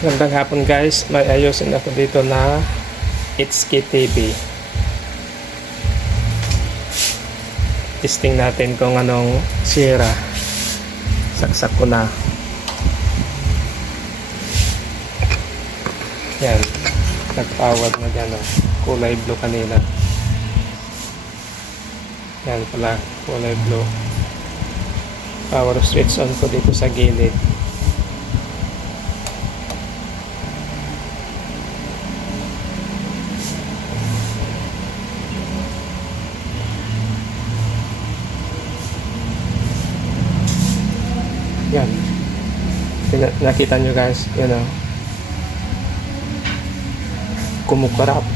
Magandang hapon guys, may ayusin ako dito na Itsuki TV. Testing natin kung anong sira. Saksak ko na. Yan, nag-power na dyan, oh. Kulay blue kanina. Yan pala, kulay blue. Power switch on ko dito sa gilid. Yan. Nakita nyo guys, yun o. Kumukurap.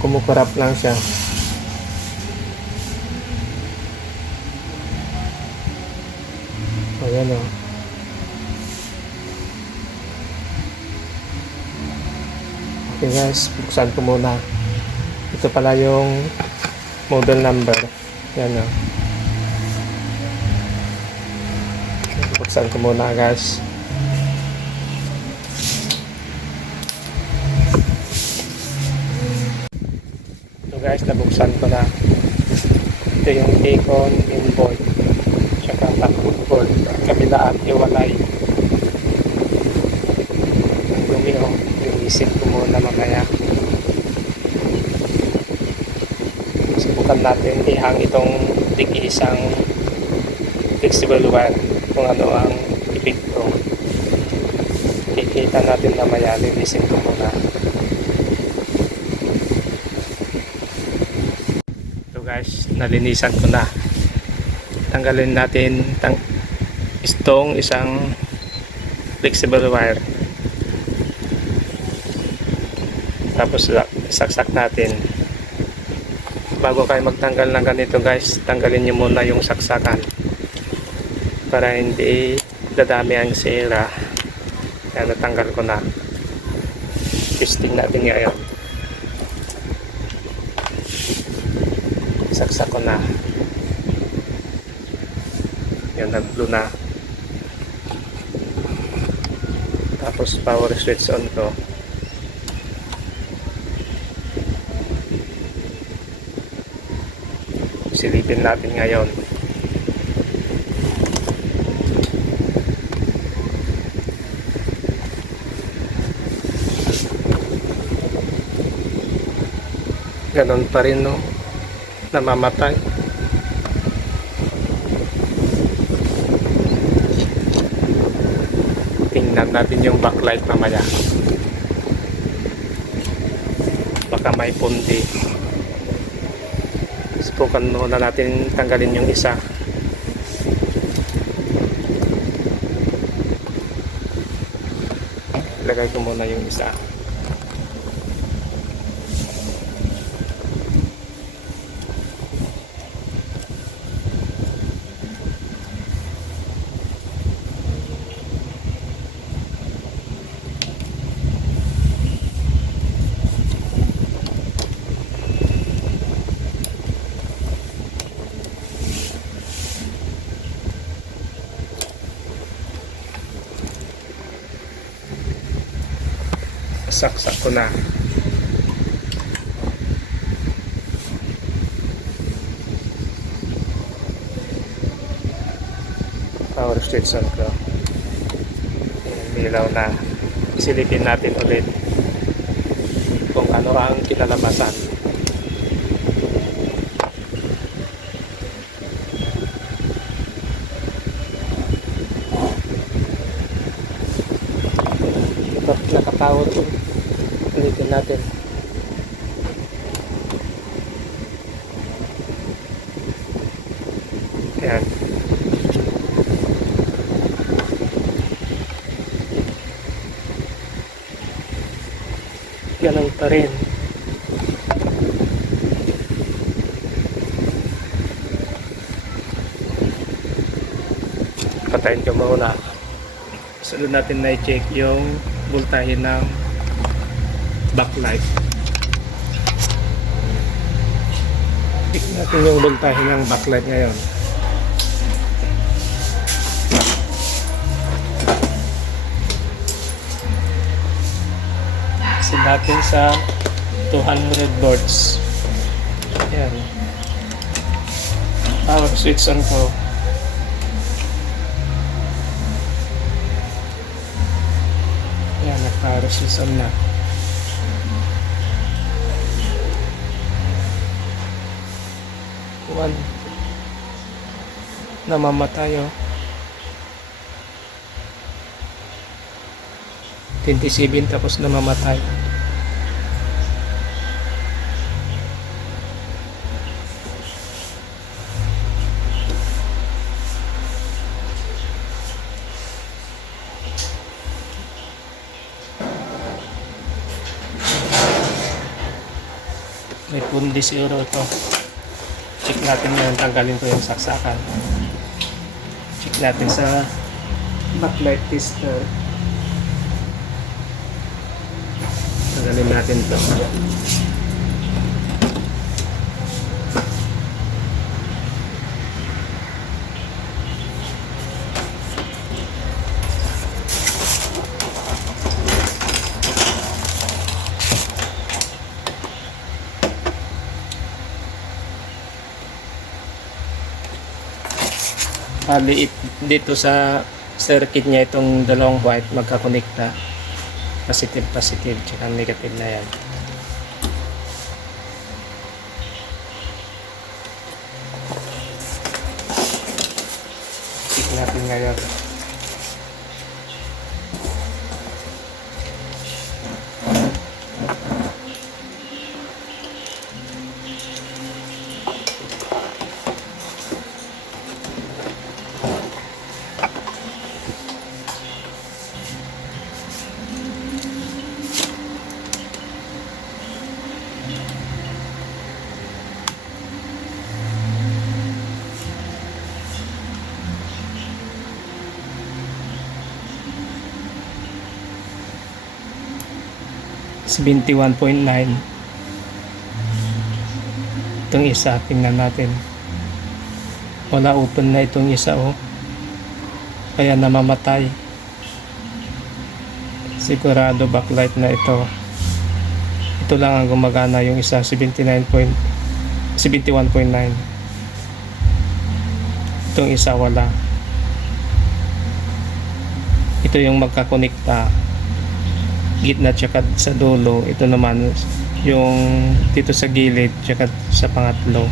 Kumukurap lang siya. O yan o. Okay guys, buksan ko muna. Ito pala yung model number. Yan o. Buksan ko muna guys. So guys, nabuksan ko na. Ito yung Acon inboard tsaka backwood board. Kabilaan iwalay. Ang dumi o. Linisin ko muna mamaya. Subukan natin ihang itong tig-isang flexible wire kung ano ang epekto. Kikita natin mamaya. Linisin ko muna. So guys, nalinisan ko na. Tanggalin natin itong isang flexible wire. Tapos saksak natin. Bago kayo magtanggal ng ganito guys, tanggalin nyo muna yung saksakan para hindi dadami ang sira. Kaya natanggal ko na. Testing natin ngayon. Saksak ko na. Yan, nag-blue na. Tapos power switch on ko. Silipin natin ngayon. Ganon pa rin, no? Namamatay. Tingnan natin yung backlight mamaya. Baka may pundi. Subukan muna natin tanggalin yung isa. Lagay ko muna yung isa. Saksak ko na. Power switch on ko. Ilaw na. Isilipin natin ulit kung ano ang kinalabasan. Ito, nakatawad ko. Ulitin natin. Ayan. Ganun pa rin. Patayin ko muna. Sunod natin na i-check yung voltahe ng backlight. Check natin yung voltahe ng backlight ngayon. Set natin sa 200 volts. Ayan. Power switch on ko. Ayan, nag-power switch on na. One. Namamatay oh. 27 tapos namamatay. May pundi zero ito. Check natin yun. Tanggalin ko yung saksakan. Check natin sa backlight tester. Tanggalin natin ito. Liit dito sa circuit niya itong dalawang white magkakonekta, positive tsaka negative na yan. Check natin ngayon. It's 21.9. Itong isa, tingnan natin. Wala, open na itong isa oh. Kaya namamatay. Sigurado backlight na ito. Ito lang ang gumagana, yung isa 71.9. Itong isa wala. Ito yung magkakonekta. Gitna tsaka sa dulo. Ito naman yung dito sa gilid tsaka sa pangatlo.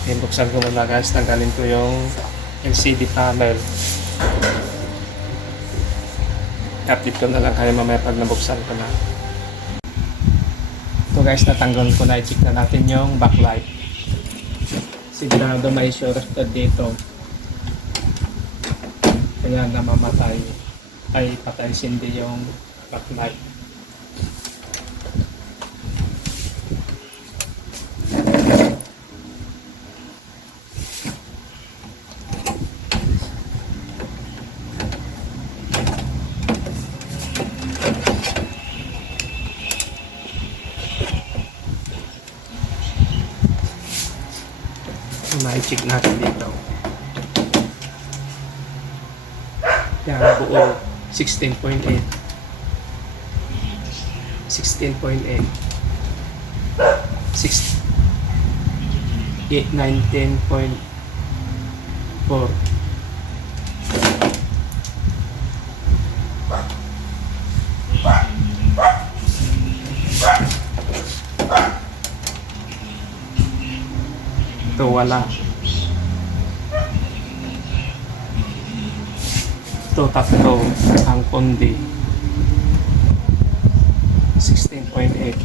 Okay, buksan ko muna guys. Tanggalin ko yung LCD panel. Update ko na lang kayo mamaya pag nabuksan ko na. Ito guys, natanggal ko na. I-check na natin yung backlight. Sigurado may shorted dito. Kaya namamatay. Ay patay sindi yung backlight. I-check natin dito. Yan, buo 16.8 19.4 ito wala. Ito tatlo ang pundi 16.8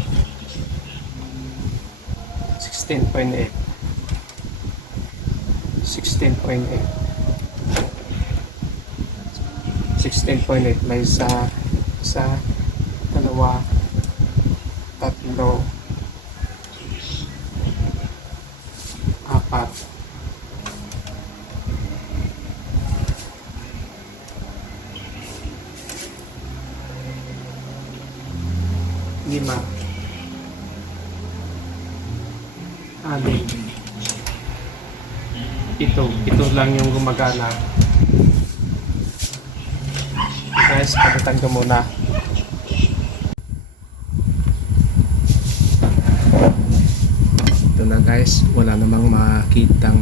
16.8 may isa dalawa tatlo apat lima anim ito lang yung gumagana. Guys, pagkatan ko muna. guys, wala namang makitang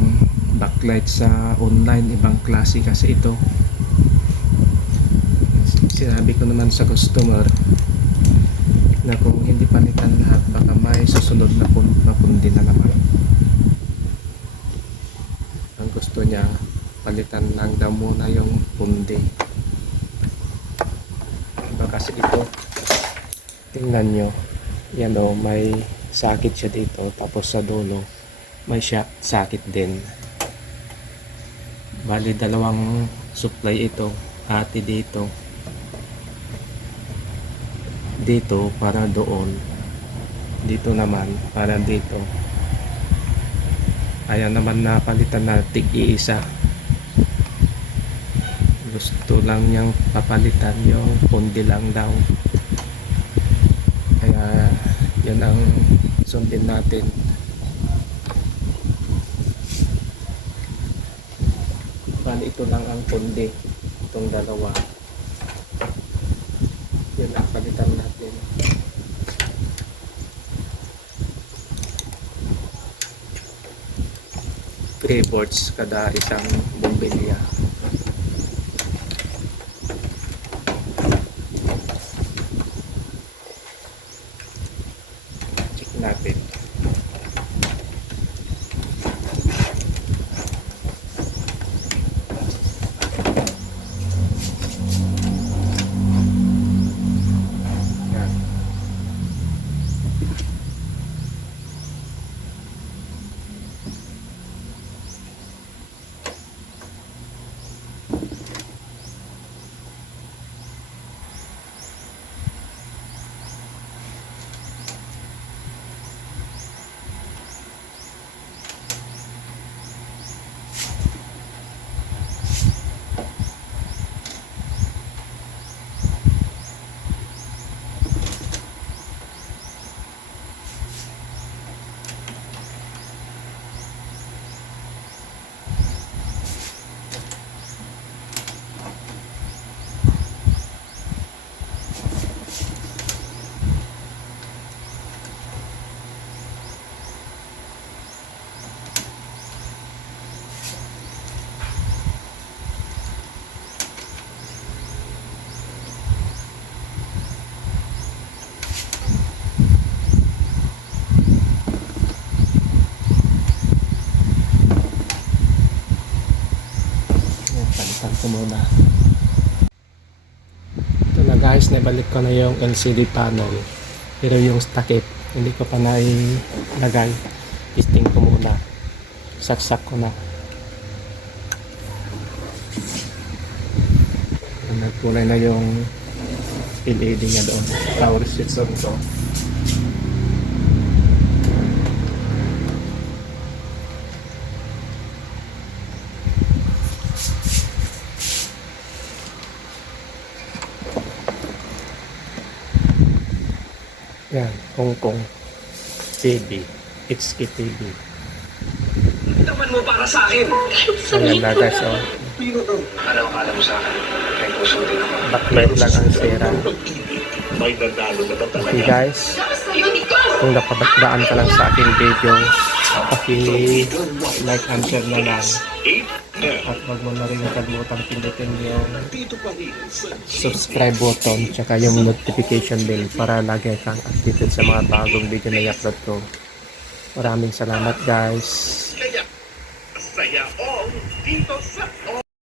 backlight sa online, ibang klase kasi ito. Sinabi ko naman sa customer na kung hindi palitan lahat baka may susunod na pundi na naman. Ang gusto niya palitan lang daw muna yung pundi. Iba kasi ito, tingnan nyo, yan o, may sakit siya dito, tapos sa dulo may sakit din. Bali dalawang supply ito, ati dito para doon, dito naman para dito. Ayan naman napalitan na tig-iisa. Gusto lang niyang papalitan yung pundi lang daw, kaya yun ang sundin natin. Bali ito lang ang pundi, itong dalawa, yun ang palitan natin. Three boards kada isang bumbilya. Check natin. Yan. Palitan ko muna. Ito na guys, nabalik ko na yung LCD panel, pero yung takip hindi ko pa nailagay. Testing ko muna, saksak ko na. Nagkulay na yung LED nya doon, power switch on ito. Yan, Hong Kong TV, HK TV. Naman mo para sa akin. Ayan na guys, oh. Ano akala mo sa akin? May puso din ako. Backlight lang ang sira. May dadalo na ba Okay talaga? guys, kung napadaan ka lang sa aking video, like and share na lang. At wag mo na rin nakalimutan pindutin yung Dito pa rin sa subscribe button tsaka yung notification bell para lagi kang updated sa mga bagong video na i-upload ko. Maraming salamat guys.